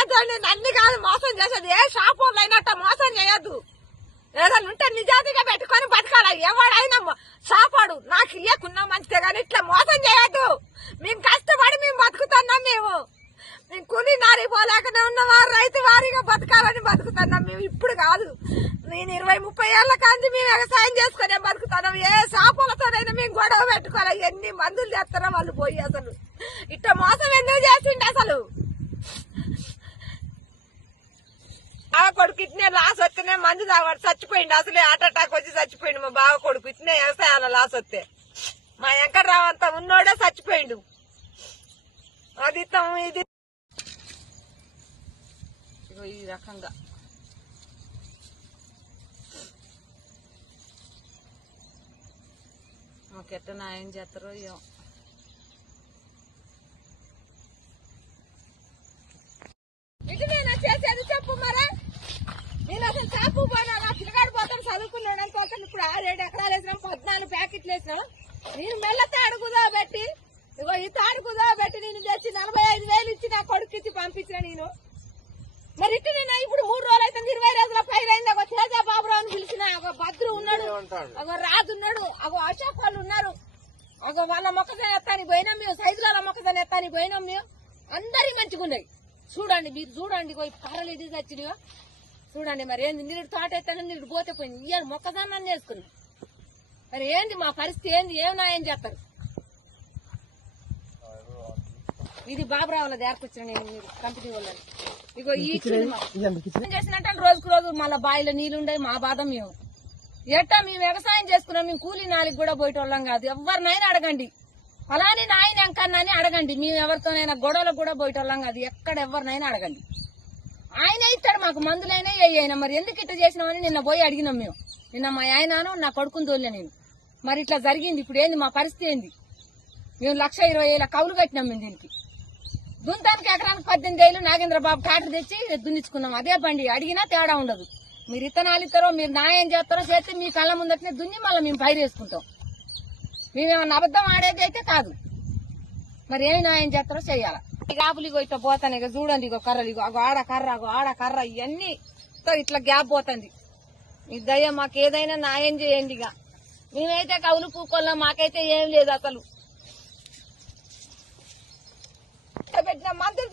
అట్ట నన్ను కాదు మోసం చేసేది. ఏ షాప్ అయినట్టు మోసం చేయొద్దు. ఏదైనా ఉంటే నిజాతిగా పెట్టుకొని బతకాల? ఎవడైనా షాపాడు నాకు ఇయ్యకున్నా మంచిదే కానీ ఇట్లా మోసం చేయొద్దు. మేము కష్టపడి మేము బతుకుతున్నాం మేము. మేము కూలి నారి పోలేకనే ఉన్నవారు రైతు వారిగా బతకాలని బతుకుతున్నాం మేము. ఇప్పుడు కాదు. నేను ఇరవై ముప్పై ఏళ్ళ కాంతి మేము వ్యవసాయం చేసుకునే బతుకుతున్నాం. ఏ షాపులతోనైనా మేము గొడవ పెట్టుకోవాలి? ఎన్ని మందులు చేస్తున్నాం వాళ్ళు పోయి అసలు. ఇట్లా మోసం ఎందుకు చేసిండే అసలు బావ కొడుకు ఇట్నే లాస్ వస్తేనే మందు తాగాడు చచ్చిపోయిండు. అసలే హార్ట్ అటాక్ వచ్చి చచ్చిపోయిండు మా బావ కొడుకు. ఇట్నే వ్యవసాయాల లాస్ వస్తే మా వెంకట్రావు అంత ఉన్నోడే చచ్చిపోయిండు. అది ఇది. ఈ రకంగా. మాకు ఎట్ట న్యాయం చేస్తారో ఏమో ఇది నేను చేసేది చెప్పు మరే నేను అసలు షాపు పోయినా నా పిల్లగాడు పోతాం చదువుకున్నాడు అనుకోక ఇప్పుడు ఆరేడు ఎకరాలు వేసినాం పద్నాలుగు ప్యాకెట్లు వేసినాం. నేను మెల్ల తాడుకుదా పెట్టి ఇగో ఈ తాడుకుదా పెట్టి నేను తెచ్చి నలభై ఐదు వేలు ఇచ్చి నా కొడుకు ఇచ్చి పంపించిన నేను. మరి ఇట్టు నేను ఇప్పుడు మూడు రోజులు అయితే ఇరవై రోజుల పైన అయింది ఒక తేజ బాబురావు అని పిలిచిన ఒక భద్రు ఉన్నాడు ఒక రాజు ఉన్నాడు ఒక అశోక్ వాళ్ళు ఉన్నారు. ఒక వాళ్ళ మొక్కజొన్న ఎత్తానికి పోయినాం మేము సైజుల మొక్కజొన్న ఎత్తానికి పోయినాం మేము. అందరి మంచిగా ఉన్నాయి చూడండి మీరు చూడండి ఈ కర్రలు ఇది చూడండి మరి ఏంది నీరు తోట ఎత్తాను నీరు పోతే పోయింది. ఇవాళ మొక్కజొన్న చేసుకున్నాం. మరి ఏంది మా పరిస్థితి ఏంది? ఏం నాయం చేస్తారు? ఇది బాబురావుల దేరకొచ్చిన నేను కంపెనీ వాళ్ళని. ఇగో ఈ. ఏం చేసినట్టే రోజుకు రోజు మళ్ళీ బావిలో నీళ్ళు ఉండే మా బాధ మేము. ఎట్టా మేము వ్యవసాయం చేసుకున్నాం మేము కూలీ నాలుగు కూడా పోయేటోళ్ళం కాదు. ఎవరినైనా అడగండి. ఫలాని నాయన ఎంకన్నా అడగండి. మేము ఎవరితోనైనా గొడవలకు కూడా పోయేటోళ్ళం కాదు. ఎక్కడ ఎవరినైనా అడగండి. ఆయన ఇస్తాడు మాకు మందులైనా ఏ అయినా. మరి ఎందుకు ఇట్లా చేసినామని నిన్న పోయి అడిగినాం మేము. నిన్న మా ఆయనను నా కొడుకుని తోలే నేను. మరి ఇట్లా జరిగింది ఇప్పుడు ఏంది మా పరిస్థితి ఏంది? మేము లక్ష ఇరవై వేల కౌలు కట్టినాం మేము దీనికి. దుంతానికి ఎకరానికి పద్దెనిమిది వేలు నాగేంద్ర బాబు ట్రాక్టర్ తెచ్చి దున్నిచ్చుకున్నాం అదే బండి అడిగినా తేడా ఉండదు. మీరు ఇత్తనాలు ఇస్తారో మీరు న్యాయం చేస్తారో చేస్తే మీ కళ్ళ ముందటనే దున్ని మళ్ళీ మేము పైరు వేసుకుంటాం. మేమేమన్నా అబద్ధం ఆడేది అయితే కాదు. మరి ఏమి న్యాయం చేస్తారో చేయాలా? ఈ ఇగో ఇట్లా పోతాను ఇక చూడండి ఇగో కర్రలు ఇగో అగో ఆడ కర్ర అగో ఆడ కర్ర ఇవన్నీ ఇట్లా గ్యాప్ పోతుంది. మీ దయ్య మాకేదైనా న్యాయం చేయండి ఇక మేమైతే కవులు పూకొల్లా మాకైతే ఏం లేదు అసలు. పెట్టిన మందులు